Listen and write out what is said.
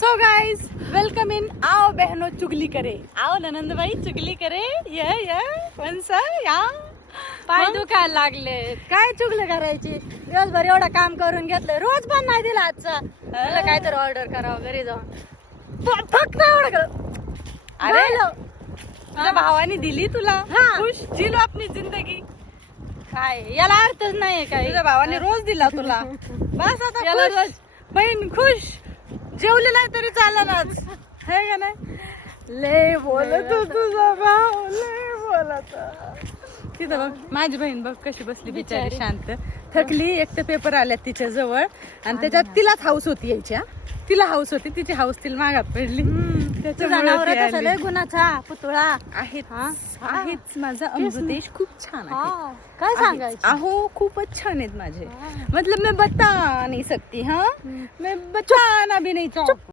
So guys welcome in आओ बहनों चुगली करे आओ ननंद भाई चुगली करे ये पण सर या पाय दुखायला लागले. काय चुकलं करायची? दिवसभर एवढं काम करून घेतलं, रोज पण नाही दिला आजचा. मला काहीतरी ऑर्डर करावं घरी जाऊन. फक्त एवढं कर. अरे तुझ्या भावाने दिली तुला हा. खुश जिलो आपली जिंदगी. काय याला अर्थच नाहीये काही. तुझ्या भावाने रोज दिला तुला बस आता याला खुश. रोज. बहीण खुश जेवली नाही तरी चालनाच है का नाही. लय बोलत तुझा भाऊ लय बोलत. तिथं बघ माझी बहीण बघ कशी बसली बिचारी शांत थकली. एक तर पेपर आल्यात तिच्या जवळ आणि त्याच्यात तिलाच हाऊस होती यायची. तिला हाऊस होती तिची हाऊस तिला मागात पडली. तुझा त्याच्यामुळे नवरा ती कसा आली. लय गुणाचा पुतळा. आहेच हा? आहेच माझा अमृतेश खूप छान आहे. हा, काय आहेच. सांगायचं? अहो खूपच छान आहेत माझे. हा. मतलब मैं बता नहीं सकती. हाँ मैं बता भी नहीं